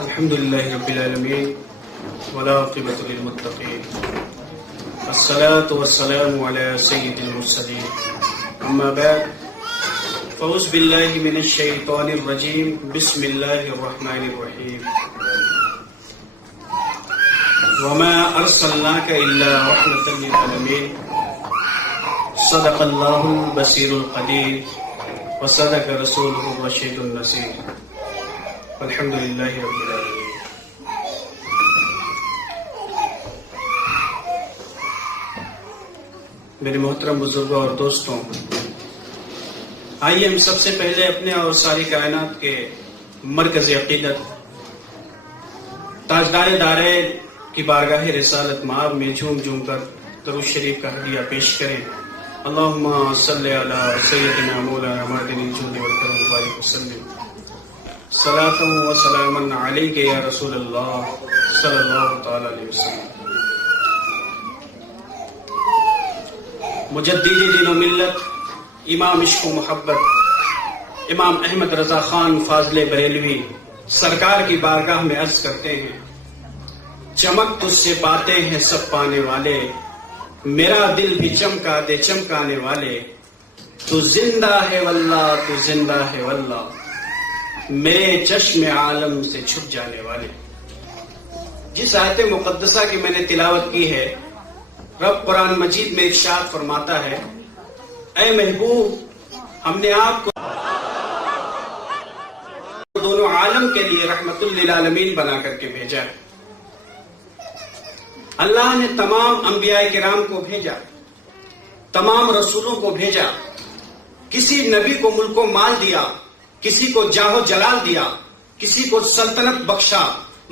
الحمد لله رب العالمين والعاقبة للمتقين الصلاة والسلام على سيد المرسلين أما بعد فأعوذ بالله من الشيطان الرجيم بسم الله الرحمن الرحيم وما أرسلناك إلا رحمة للعالمين صدق الله البصير القدير وصدق رسوله الرشيد النصير الحمد لله رب العالمين. میرے محترم بزرگوں اور دوستوں، آئیے ہم سب سے پہلے اپنے اور ساری کائنات کے مرکز عقیدت تاجدار دارے کی بارگاہ رسالت مآب میں جھوم جھوم کر درود شریف کا ہدیہ پیش کریں. اللہم صلی علی سیدنا مولانا محمد الجود والکرم وبارک وسلم صلاۃ و سلاما علیک یا رسول اللہ صلی اللہ تعالی علیہ وسلم. مجدد دین و ملت، امام عشق و محبت، امام احمد رضا خان فاضل بریلوی سرکار کی بارگاہ میں عرض کرتے ہیں، چمک تجھ سے پاتے ہیں سب پانے والے، میرا دل بھی چمکا دے چمکانے والے، تو زندہ ہے واللہ تو زندہ ہے واللہ، میرے چشم عالم سے چھپ جانے والے. جس آیت مقدسہ کی میں نے تلاوت کی ہے، رب قرآن مجید میں ارشاد فرماتا ہے، اے محبوب، ہم نے آپ کو دونوں عالم کے لیے رحمت للعالمین بنا کر کے بھیجا ہے. اللہ نے تمام انبیاء کرام کو بھیجا، تمام رسولوں کو بھیجا، کسی نبی کو ملک و مال دیا، کسی کو جاہ و جلال دیا، کسی کو سلطنت بخشا،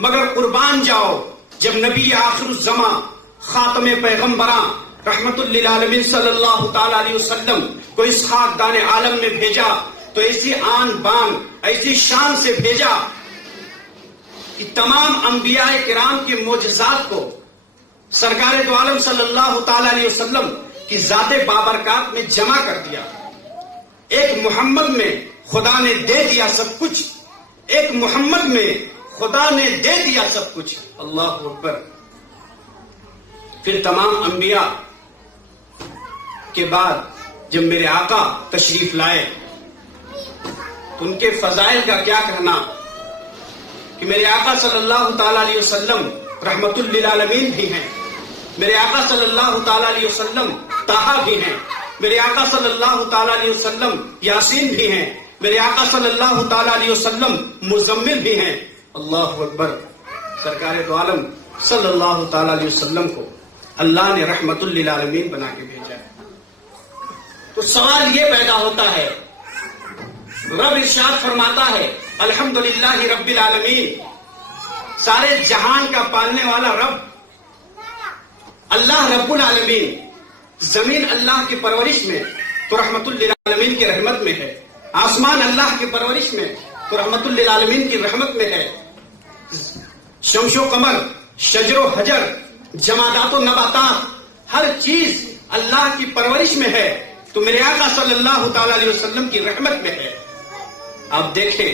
مگر قربان جاؤ جب نبی آخر الزمان خاتم پیغمبراں رحمت للعالمین صلی اللہ تعالی علیہ وسلم کو اس خاکدان عالم میں بھیجا تو ایسی آن بان، ایسی شان سے بھیجا کہ تمام انبیاء کرام کے معجزات کو سرکار دو عالم صلی اللہ تعالی علیہ وسلم کی ذات بابرکات میں جمع کر دیا. ایک محمد میں خدا نے دے دیا سب کچھ، ایک محمد میں خدا نے دے دیا سب کچھ. اللہ اکبر. پھر تمام انبیاء کے بعد جب میرے آقا تشریف لائے تو ان کے فضائل کا کیا کہنا کہ میرے آقا صلی اللہ تعالی علیہ وسلم رحمت للعالمین بھی ہیں، میرے آقا صلی اللہ تعالی علیہ وسلم طٰہٰ بھی ہیں، میرے آقا صلی اللہ تعالی علیہ وسلم یاسین بھی ہیں، میرے آقا صلی اللہ تعالی علیہ وسلم مزمل بھی ہیں. اللہ اکبر. سرکار دو عالم صلی اللہ تعالی علیہ وسلم کو اللہ نے رحمت للعالمین بنا کے بھیجا ہے. تو سوال یہ پیدا ہوتا ہے، رب ارشاد فرماتا ہے الحمدللہ رب العالمین، سارے جہان کا پالنے والا رب اللہ رب العالمین، زمین اللہ کی پرورش میں تو رحمت للعالمین کی رحمت میں ہے، آسمان اللہ کی پرورش میں تو رحمت للعالمین کی رحمت میں ہے، شمس و قمر، شجر و حجر، جمادات و نباتات، ہر چیز اللہ کی پرورش میں ہے تو میرے آقا صلی اللہ تعالی علیہ وسلم کی رحمت میں ہے. آپ دیکھیں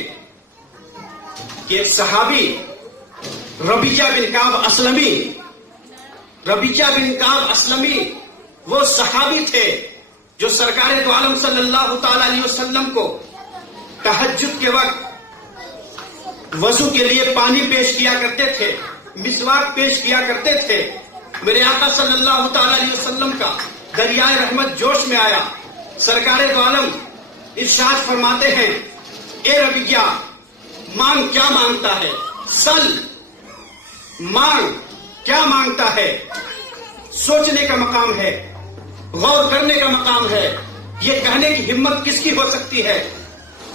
کہ ایک صحابی ربیعہ بن کعب اسلمی وہ صحابی تھے جو سرکار دو عالم صلی اللہ تعالی علیہ وسلم کو تہجد کے وقت وضو کے لیے پانی پیش کیا کرتے تھے، مسواک پیش کیا کرتے تھے. میرے آقا صلی اللہ تعالی علیہ وسلم کا دریائے رحمت جوش میں آیا. سرکار دو عالم ارشاد فرماتے ہیں، اے ربیعہ، مانگ کیا مانگتا ہے؟ سل، مانگ کیا مانگتا ہے؟ سوچنے کا مقام ہے، غور کرنے کا مقام ہے. یہ کہنے کی ہمت کس کی ہو سکتی ہے؟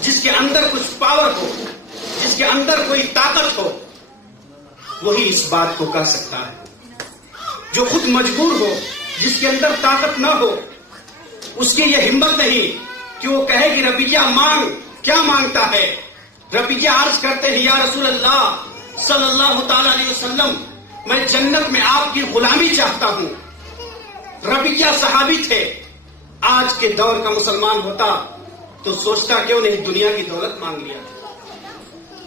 جس کے اندر کچھ پاور ہو، جس کے اندر کوئی طاقت ہو، وہی اس بات کو کہہ سکتا ہے. جو خود مجبور ہو، جس کے اندر طاقت نہ ہو، اس کی یہ ہمت نہیں کہ وہ کہے کہ ربیعہ مانگ کیا مانگتا ہے. ربیعہ عرض کرتے ہیں، یا رسول اللہ صلی اللہ تعالی علیہ وسلم، میں جنت میں آپ کی غلامی چاہتا ہوں. ربیعہ صحابی تھے. آج کے دور کا مسلمان ہوتا تو سوچتا کیوں نہیں دنیا کی دولت مانگ لیا.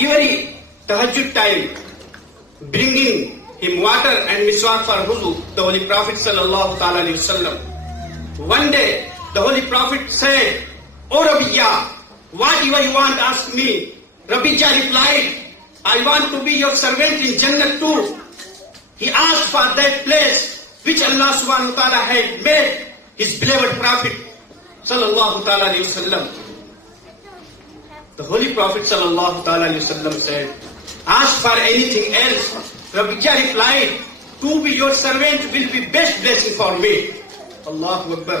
every tahajjud time bringing him water and miswak for wudu, the Holy Prophet sallallahu ta'ala alayhi wasallam. One day the Holy Prophet said, "O Rabiya, whatever you want, ask me." Rabiya replied, "I want to be your servant in Jannah too." He asked for that place which Allah subhanahu wa ta'ala had made his beloved Prophet sallallahu ta'ala alayhi wasallam. The Holy Prophet sallallahu ta'ala alayhi wasallam said, "Ask for anything else." Rabiya replied, "To be your servant will be best blessing for me." Allahu Akbar.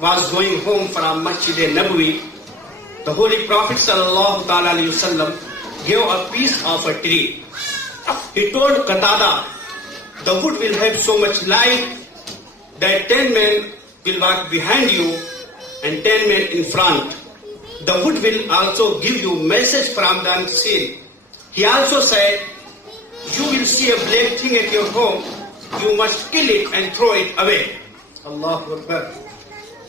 was going home from Masjid Nabawi. The Holy Prophet sallallahu ta'ala alayhi wasallam gave a piece of a tree. He told Qatada, the wood will have so much light that 10 men will walk behind you and 10 men in front. The wood will also give you message from the unseen. He also said, you will see a black thing at your home, you must kill it and throw it away. Allahu Akbar.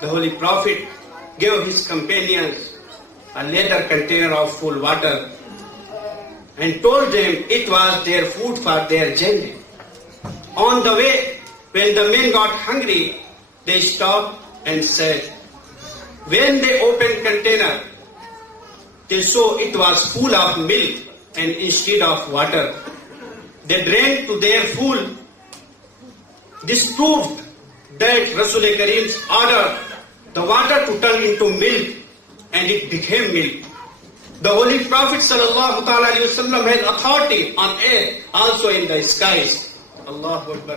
The Holy Prophet gave his companions a leather container of full water and told them it was their food for their journey. On the way, when the men got hungry, they stopped and said, when they opened container, they saw it was full of milk and instead of water. They drank to their full. This proved that Rasul Kareem's order the water to turn into milk and it became milk. The Holy Prophet sallallahu ta'ala alayhi wasallam has authority on air, also in the skies. Allahu Akbar.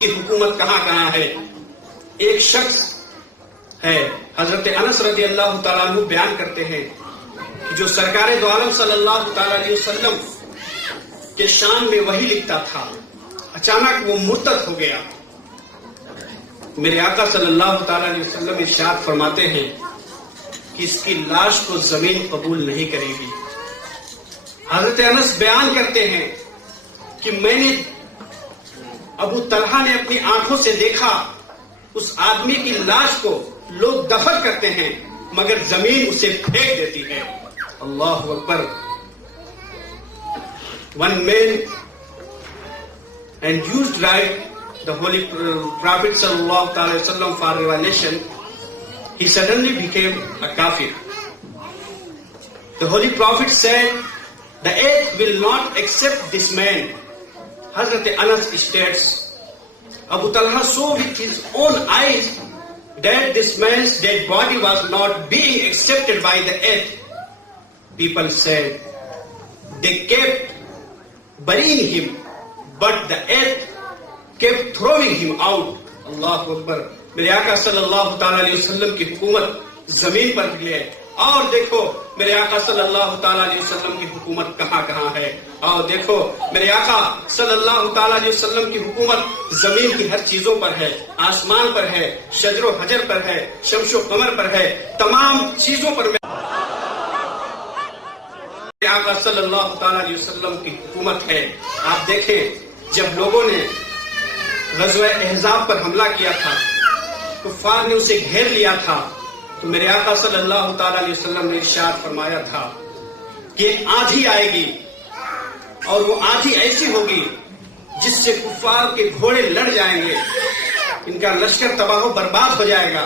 کی حکومت کہاں کہاں ہے. ایک شخص ہے حضرت انس رضی اللہ تعالیٰ عنہ بیان کرتے ہیں کہ جو سرکار دو عالم صلی اللہ تعالیٰ علیہ وسلم کے شان میں وہی لکھتا تھا، اچانک وہ مرتد ہو گیا. میرے آقا صلی اللہ تعالیٰ علیہ وسلم ارشاد فرماتے ہیں کہ اس کی لاش کو زمین قبول نہیں کرے گی. حضرت انس بیان کرتے ہیں کہ میں نے ابو طلحہ نے اپنی آنکھوں سے دیکھا اس آدمی کی لاش کو لوگ دفن کرتے ہیں مگر زمین اسے پھینک دیتی ہے. اللہ اکبر. One man and used right the Holy Prophet sallallahu alaihi wasallam for revelation. He suddenly became a kafir. The Holy Prophet said, "The earth will not accept this man." Hazrat Anas states, Abu Talha saw with his own eyes that this man's dead body was not being accepted by the earth. People said they kept burying him, but the earth kept throwing him out. اللہ اکبر. میرے آقا صلی اللہ تعالیٰ علیہ وسلم کی حکومت زمین پر بھی ہے. اور دیکھو میرے آقا صلی اللہ تعالیٰ علیہ وسلم کی حکومت کہاں کہاں ہے. اور دیکھو میرے آقا صلی اللہ تعالیٰ علیہ وسلم کی حکومت زمین کی ہر چیزوں پر ہے، آسمان پر ہے، شجر و حجر پر ہے، شمس و قمر پر ہے، تمام چیزوں پر میرے آقا صلی اللہ تعالیٰ علیہ وسلم کی حکومت ہے. آپ دیکھیں جب لوگوں نے غزوہ احزاب پر حملہ کیا تھا، کفار نے اسے گھیر لیا تھا، تو میرے آقا صلی اللہ تعالیٰ علیہ وسلم نے ارشاد فرمایا تھا کہ آندھی آئے گی اور وہ آندھی ایسی ہوگی جس سے کفار کے گھوڑے لڑ جائیں گے، ان کا لشکر تباہ و برباد ہو جائے گا،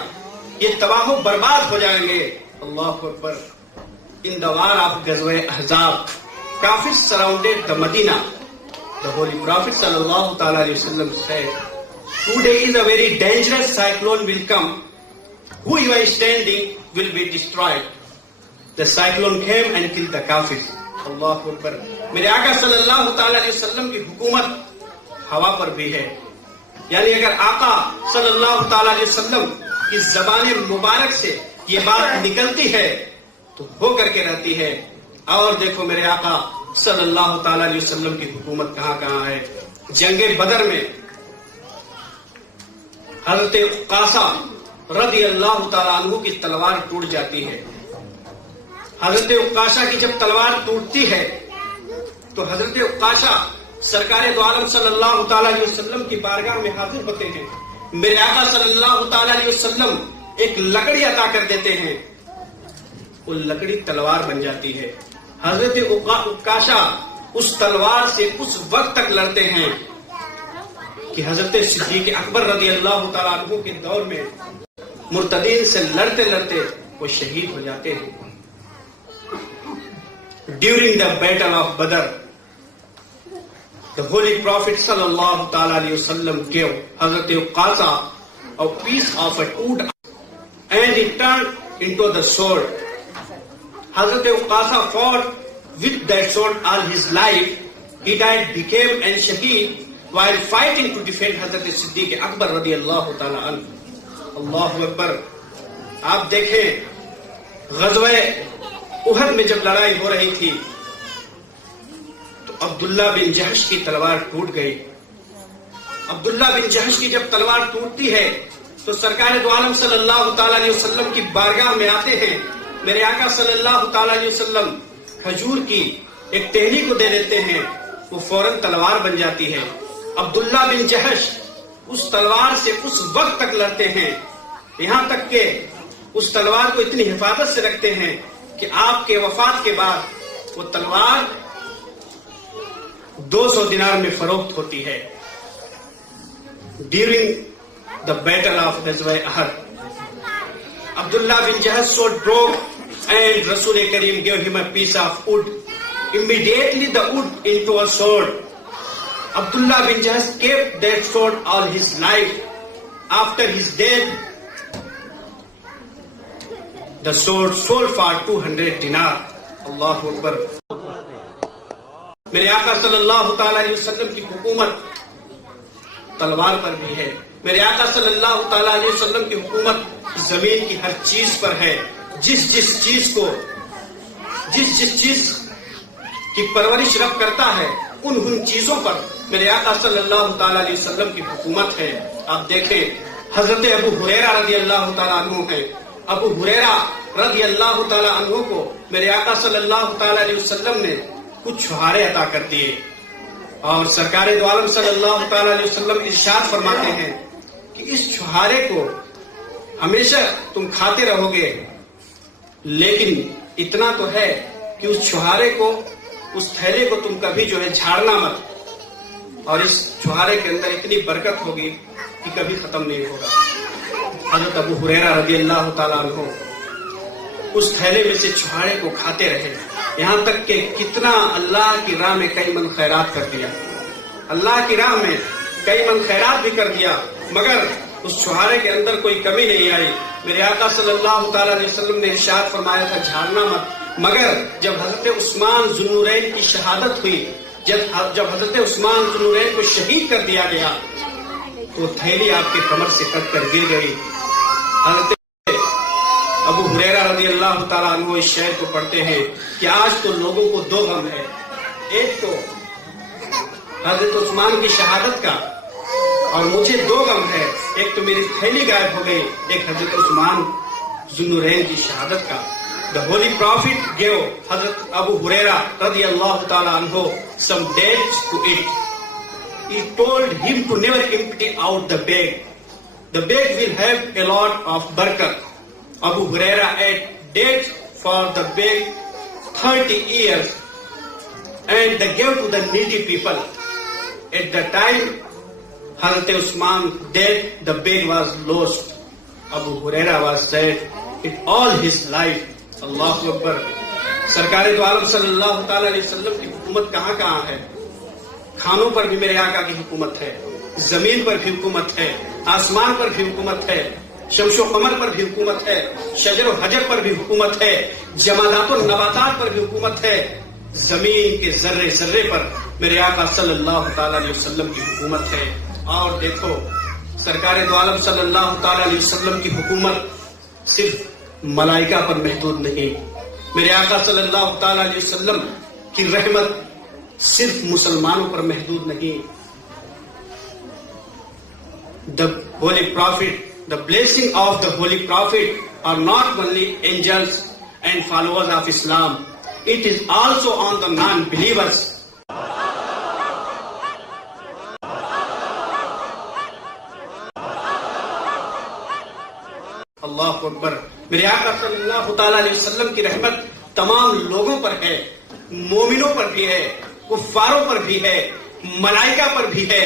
یہ تباہ و برباد ہو جائیں گے. اللہ اکبر. In the war of Ghazwa Ahzab, Kafirs surrounded the Medina. The Holy Prophet sallallahu ta'ala alayhi wasallam said, "Today is a very dangerous cyclone will come. Who you are standing will be destroyed." The cyclone came and killed the Kafirs. Allahu Akbar. میرے آقا صلی اللہ تعالی علیہ وسلم کی حکومت ہوا پر بھی ہے. یعنی اگر آقا صلی اللہ تعالی علیہ وسلم کی زبان مبارک سے یہ بات نکلتی ہے تو ہو کر کے رہتی ہے. اور دیکھو میرے آقا صلی اللہ تعالی علیہ وسلم کی حکومت کہاں کہاں ہے. جنگ بدر میں حضرت قاسہ رضی اللہ تعالیٰ عنہ کی تلوار ٹوٹ جاتی ہے. حضرت عکاشہ کی جب تلوار ٹوٹتی ہے تو حضرت عکاشہ سرکار دو عالم صلی اللہ تعالیٰ علیہ وسلم کی بارگاہ میں حاضر ہوتے ہیں. میرے آقا صلی اللہ تعالیٰ علیہ وسلم ایک لکڑی عطا کر دیتے ہیں، وہ لکڑی تلوار بن جاتی ہے. حضرت عکاشہ اس تلوار سے اس وقت تک لڑتے ہیں کہ حضرت صدیق اکبر رضی اللہ تعالیٰ عنہ کے دور میں مرتدین سے لڑتے لڑتے وہ شہید ہو جاتے ہیں. During the battle of Badr, the Holy Prophet sallallahu ta'ala alayhi wasallam gave Hazrat Uqasa a piece of a wood and it turned into the sword. Hazrat Uqasa fought with that sword all his life. He died, became and shaheed while fighting to defend Hazrat Siddiq Akbar radiyallahu ta'ala anhu. Allahu Akbar. آپ دیکھیں غزوہ احد میں جب لڑائی ہو رہی تھی تو عبداللہ بن جہش کی تلوار ٹوٹ گئی. عبداللہ بن جہش کی جب تلوار ٹوٹتی ہے تو سرکار دو عالم صلی اللہ تعالیٰ علیہ وسلم کی بارگاہ میں آتے ہیں. میرے آقا صلی اللہ تعالیٰ علیہ وسلم کھجور کی ایک ٹہنی کو دے دیتے ہیں، وہ فوراً تلوار بن جاتی ہے. عبداللہ بن جہش اس تلوار سے اس وقت تک لڑتے ہیں یہاں تک کہ اس تلوار کو اتنی حفاظت سے رکھتے ہیں کہ آپ کے وفات کے بعد وہ تلوار 200 دینار میں فروخت ہوتی ہے. During the battle of Ghazwa Ahad, Abdullah bin Jahash's sword broke and Rasul Kareem gave him a piece of wood. Immediately the wood into a sword. Abdullah bin Jahash kept that sword all his life. After his death, the sword sold for 200 dinar. Allahu Akbar. میرے آقا صلی اللہ تعالی علیہ وسلم کی حکومت تلوار پر بھی ہے. میرے آقا صلی اللہ تعالیٰ علیہ وسلم کی حکومت زمین کی ہر چیز پر ہے. جس جس چیز کی پرورش رب کرتا ہے ان چیزوں پر میرے آقا صلی اللہ تعالیٰ علیہ وسلم کی حکومت ہے. آپ دیکھیں حضرت ابو ہریرہ رضی اللہ تعالیٰ عنہ ہے. ابو ہریرہ رضی اللہ تعالیٰ عنہ کو میرے آقا صلی اللہ تعالیٰ علیہ وسلم نے کچھ چھہارے عطا کر دیے اور سرکار دو عالم صلی اللہ تعالیٰ علیہ وسلم ارشاد فرماتے ہیں کہ اس چھہارے کو ہمیشہ تم کھاتے رہو گے، لیکن اتنا تو ہے کہ اس چھہارے کو، اس تھیلے کو تم کبھی جھاڑنا مت، اور اس چھہارے کے اندر اتنی برکت ہوگی کہ کبھی ختم نہیں ہوگا. حضرت ابو ہریرہ رضی اللہ تعالیٰ عنہ اس تھیلے میں سے چھہارے کو کھاتے رہے، یہاں تک کہ کتنا اللہ کی راہ میں کئی من خیرات کر دیا، اللہ کی راہ میں کئی من خیرات بھی کر دیا، مگر اس چھہارے کے اندر کوئی کمی نہیں آئی. میرے آقا صلی اللہ تعالیٰ علیہ وسلم نے ارشاد فرمایا تھا جھاڑنا مت، مگر جب حضرت عثمان ذو النورین کی شہادت ہوئی، جب حضرت عثمان ذو النورین کو شہید کر دیا گیا تو تھیلی آپ کے کمر سے کٹ کر گر گئی. حضرت ابو ہریرہ رضی اللہ تعالیٰ عنہ اس شعر کو پڑھتے ہیں کہ آج تو لوگوں کو دو غم ہے، ایک تو حضرت عثمان کی شہادت کا اور مجھے دو غم ہے، ایک تو میری تھیلی غائب ہو گئی، ایک حضرت عثمان ذو النورین کی شہادت کا. The Holy Prophet gave Hazrat Abu Hurairah radiallahu ta'ala anhu some dates to eat. He told him to never empty out the bag. The bag will have a lot of barakat. Abu Hurairah ate dates for the bag 30 years and they gave to the needy people. At the time Hazrat Usman dead, the bag was lost. Abu Hurairah was sad in all his life. اللہ اکبر. سرکار دو عالم صلی اللہ تعالی علیہ وسلم کی حکومت کہاں کہاں ہے؟ کھانوں پر بھی میرے آقا کی حکومت ہے، زمین پر بھی حکومت ہے، آسمان پر بھی حکومت ہے، شمس و قمر پر بھی حکومت ہے، شجر و حجر پر بھی حکومت ہے، جمادات و نباتات پر بھی حکومت ہے، زمین کے ذرے ذرے پر میرے آقا صلی اللہ تعالی علیہ وسلم کی حکومت ہے. اور دیکھو سرکار دو عالم صلی اللہ تعالی علیہ وسلم کی حکومت صرف ملائکہ پر محدود نہیں، میرے آقا صلی اللہ تعالیٰ علیہ وسلم کی رحمت صرف مسلمانوں پر محدود نہیں. The Holy Prophet, the blessing of the Holy Prophet are not only angels and followers of Islam, it is also on the non-believers. اللہ اکبر. میرے آقا صلی اللہ تعالیٰ علیہ وسلم کی رحمت تمام لوگوں پر ہے، مومنوں پر بھی ہے، کفاروں پر بھی ہے، ملائکہ پر بھی ہے،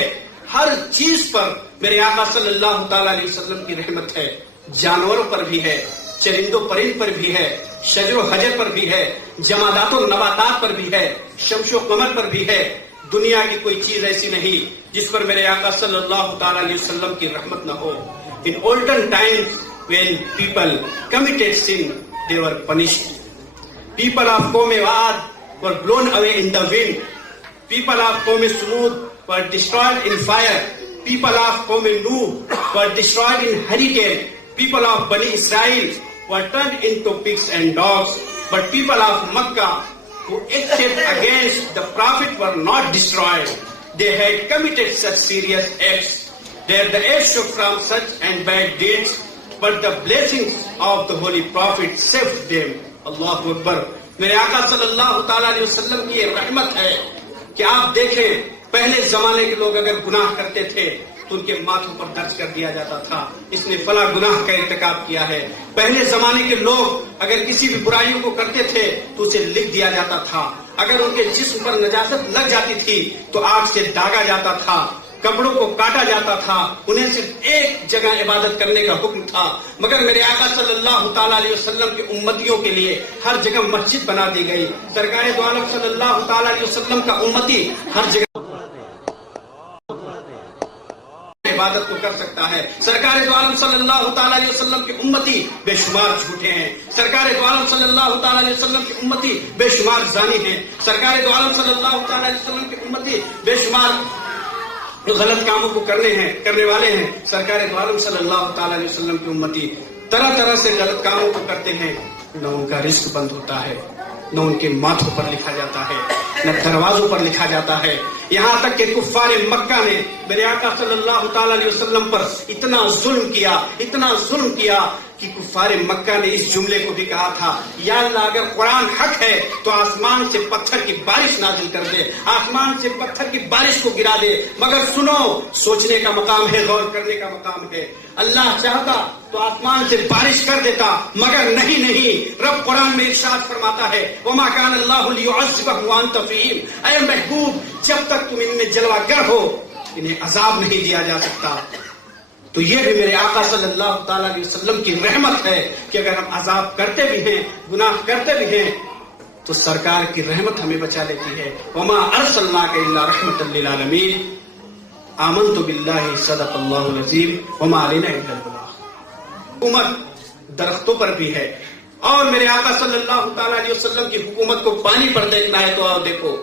ہر چیز پر میرے آقا صلی اللہ تعالیٰ علیہ وسلم کی رحمت ہے. جانوروں پر بھی ہے، چرند و پرند پر بھی ہے، شجر و حجر پر بھی ہے، جمادات و نباتات پر بھی ہے، شمس و قمر پر بھی ہے. دنیا کی کوئی چیز ایسی نہیں جس پر میرے آقا صلی اللہ تعالیٰ علیہ وسلم کی رحمت نہ ہو. In olden times when people committed sin, they were punished. People of Qawm Aad were blown away in the wind. People of Qawm Samud were destroyed in fire. People of Qawm Nuh were destroyed in hurricane. People of Bani Israel were turned into pigs and dogs. But people of Makkah who acted against the Prophet were not destroyed. They had committed such serious acts that the earth shook from such and bad deeds. But the blessings of the Holy Prophet saved them. اللہ اکبر. میرے آقا صلی اللہ تعالیٰ علیہ وسلم کی یہ رحمت ہے کہ آپ دیکھیں پہلے زمانے کے لوگ اگر گناہ کرتے تھے تو ان کے ماتھوں پر درج کر دیا جاتا تھا اس نے فلاں گناہ کا ارتکاب کیا ہے. پہلے زمانے کے لوگ اگر کسی بھی برائیوں کو کرتے تھے تو اسے لکھ دیا جاتا تھا. اگر ان کے جسم پر نجاست لگ جاتی تھی تو آگ سے داغا جاتا تھا، کپڑوں کو کاٹا جاتا تھا، انہیں صرف ایک جگہ عبادت کرنے کا حکم تھا. مگر میرے آقا صلی اللہ تعالیٰ علیہ وسلم کے امتیوں کے لیے ہر جگہ مسجد بنا دی گئی. سرکار دو عالم صلی اللہ تعالیٰ علیہ وسلم کا امتی ہر جگہ عبادت کو کر سکتا ہے. سرکار دو عالم صلی اللہ تعالیٰ علیہ وسلم کے امتی بے شمار جھوٹے ہیں. سرکار دو عالم صلی اللہ تعالیٰ علیہ وسلم کے امتی بے شمار زانی ہیں. سرکار دو عالم صلی اللہ تعالیٰ علیہ وسلم کے امتی بے شمار جو غلط کاموں کو کرنے والے ہیں، سرکار دو عالم صلی اللہ تعالی علیہ وسلم کی امتی طرح طرح سے غلط کاموں کو کرتے ہیں، نہ ان کا رزق بند ہوتا ہے، نہ ان کے ماتھوں پر لکھا جاتا ہے، نہ دروازوں پر لکھا جاتا ہے، یہاں تک کہ کفار مکہ نے میرے آقا صلی اللہ تعالی علیہ وسلم پر اتنا ظلم کیا کہ کفار مکہ نے اس جملے کو بھی کہا تھا، یا اللہ اگر قرآن حق ہے تو آسمان سے پتھر کی بارش نازل کر دے، آسمان سے پتھر کی بارش کو گرا دے، مگر سنو، سوچنے کا مقام ہے، غور کرنے کا مقام ہے، اللہ چاہتا تو آسمان سے بارش کر دیتا، مگر نہیں، رب قرآن میں ارشاد فرماتا ہے وما کان اللہ لیعذبہم وانت فیہم، اے محبوب جب تک تم ان میں جلوہ گر ہو انہیں عذاب نہیں دیا جا سکتا۔ تو یہ بھی میرے آقا صلی اللہ تعالی علیہ وسلم کی رحمت ہے کہ اگر ہم عذاب کرتے بھی ہیں، گناہ کرتے بھی ہیں، تو سرکار کی رحمت ہمیں بچا لیتی ہے۔ وما ارسلناک الا رحمۃ للعالمین، آمنت باللہ صدق اللہ العظیم وما علینا الا البلاغ۔ حکومت درختوں پر بھی ہے، اور میرے آقا صلی اللہ تعالی علیہ وسلم کی حکومت کو پانی پر دیکھنا ہے تو آؤ دیکھو۔